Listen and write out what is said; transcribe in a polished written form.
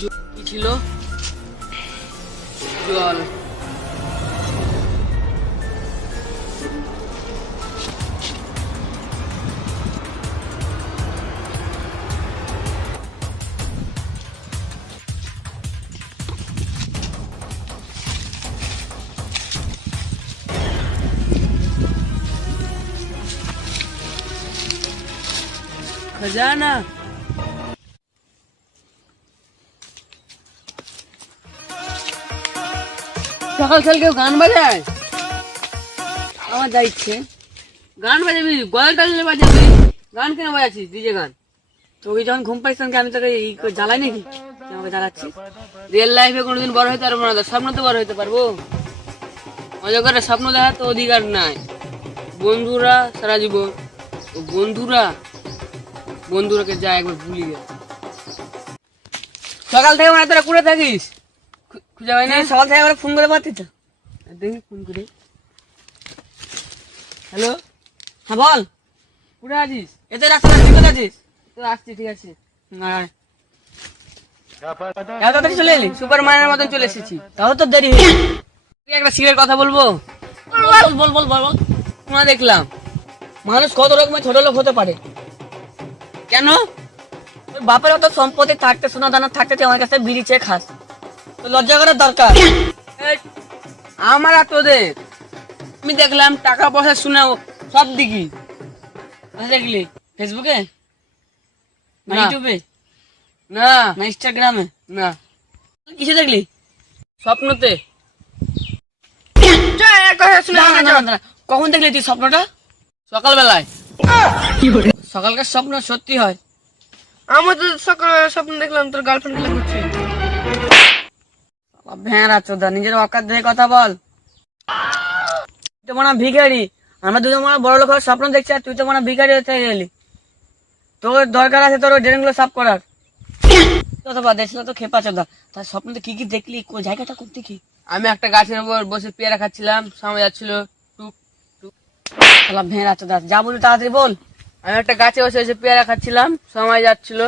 কি ছিল? জল। खजाना। সকাল সকাল কেউ গান বাজায়? আমার যা ইচ্ছে গান বাজাবি, গলার টানলে বাজাবি। গান কেন বাজাচ্ছিস? ডিজে গান। তোকে যখন ঘুম পাইছিলাম কি আমি তোকে এই জ্বালাই নাকি? তুই আমাকে জ্বালাচ্ছি। রিয়েল লাইফে কোনোদিন বড় হইতে পারবো না, স্বপ্ন তো বড় হইতে পারবো। মজা করে স্বপ্ন দেখার তো অধিকার নাই। বন্ধুরা সারা জীবন, বন্ধুরাকে যা একবার ভুলি গে। সকাল থেকে মানে তোরা কুড়ে থাকিস? খুঁজে পাই না। সকাল থেকে আমরা ফোন করে পাচ্ছি তো, দেখি ফোন করে। হ্যালো, হ্যাঁ বল, কুড়ে আছিস? এতে রাস্তা তুই কোথায় আছিস? তো আসছি, ঠিক আছে। এত তাড়াতাড়ি চলে এলি? সুপারম্যানের মতন চলে এসেছি। তাও তো দেরি হয়ে তুই একটা সিরিয়ার কথা বলবো? বল বল বল বল বল। শোনা দেখলাম মানুষ কত রকমের ছোট লোক হতে পারে। কেন? বাপের অত সম্পত্তি থাকতে, সোনা দানা থাকতে তুই আমার কাছে বিড়ি চেয়ে খাস, তো লজ্জা করার দরকার। আমার আর তোদের আমি দেখলাম টাকা পয়সা শুনে সব দিকি। দেখলি ফেসবুকে না ইউটিউবে না না ইনস্টাগ্রামে না, কিসে দেখলি? স্বপ্নতে। কখন দেখলি তুই স্বপ্নটা? সকালবেলায়। সকালকার স্বপ্ন সত্যি হয়? আমি তো সকালে স্বপ্ন দেখলাম তোর গার্লফ্রেন্ড গুলো করছে। ভ্যাঁড়া চোদা, নিজের অকাত দেখে কথা বল। তুই তো মনে হয় ভিখারি। আমরা দুজন মনে হয় বড় লোক হওয়ার স্বপ্ন দেখছি, আর তুই তো মনে হয় ভিখারি হতে গেলি। তোর দরকার আছে তোর ড্রেন গুলো সাফ করার। দেখছিল তো খেপা চোদা। তার স্বপ্নতে কি কি দেখলি? কোন জায়গাটা করতে কি? আমি একটা গাছের উপর বসে পেয়ারা খাচ্ছিলাম, সামনে যাচ্ছিল টুক টুক। ভ্যাঁড়া চোদা, যা বলি তাড়াতাড়ি বল। আমি একটা গাছে বসে পেয়ারা খাচ্ছিলাম, সময় যাচ্ছিল